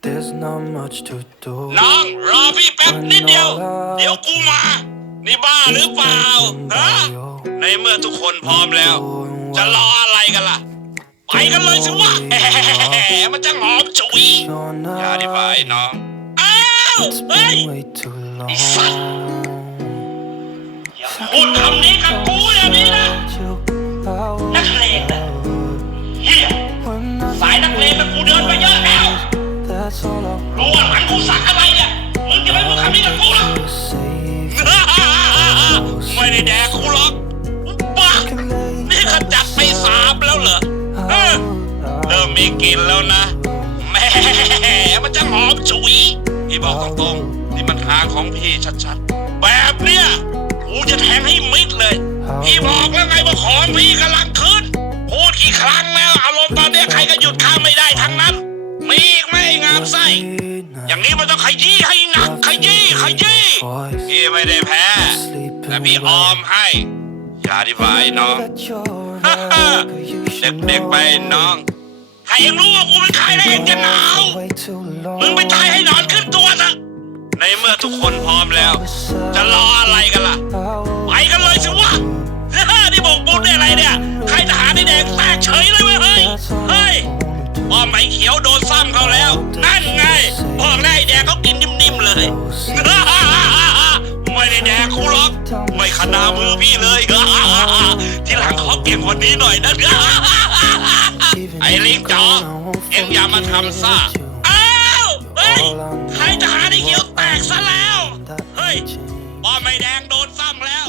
There's not much to do. น้องรอพี่แป๊บนิดเดียว เดี๋ยวกูมา นี่บ้าหรือเปล่าฮะในเมื่อทุกคนพร้อมแล้ว จะรออะไรกันล่ะ ไปกันเลยสิวะแหมมันจะหอมฉุยอย่าดีไปน้องอ้าว It's เฮ้ย been way too long. พูดคำนี้กับกูอย่างนี้นะนักเลงนะเฮียสายนักเลงนะกูเดินมา เยอะแล้ว That's all I รู้ว่าหลังกูสักอะไรเนี่ยมึงจะไม่พูดคำนี้กับกูหรอก want to save. ไม่ได้แดกกูหรอกบ้านี่ขจัดไปสามแล้วเหรอเออเริ่มมีกลิ่นแล้วนะแหม่มันจะหอมฉุยพี่บอกตรงๆนี่มันทางของพี่ชัดๆ แบบเนี้ยกูจะแทงให้มิดเลย พี่บอกแล้วไงว่าของพี่กำลังขึ้น พูดกี่ครั้งแล้วอารมณ์ตอนเนี้ยใครก็หยุดข้าไม่ได้ทั้งนั้นมีอีก ไม่งามไส้อย่างนี้มันต้องขยี้ให้หนักขยี้ขยี้พี่ไม่ได้แพ้แต่พี่ออมให้อย่าดีไปน้องเด็กๆไปน้องให้เองรู้ว่ากูเป็นใครแล้วเองจะหนาวมึงไปตายให้หนอนขึ้นตัวซะในเมื่อทุกคนพร้อมแล้ว จะรออะไรกันล่ะ ไปกันเลยสิวะ ไม่ได้แดกคูหรอกไม่ขนามือพี่เลย ที่หลังขอเก่งกว่านี้หน่อยนะไอ้ลิงจ๋อเอ็งอย่ามาทำซ่าอ้าวเฮ้ยใครจะหาไอ้เขียวแตกซะแล้ว เฮ้ยป้อไม่แดงโดนซ้ำแล้ว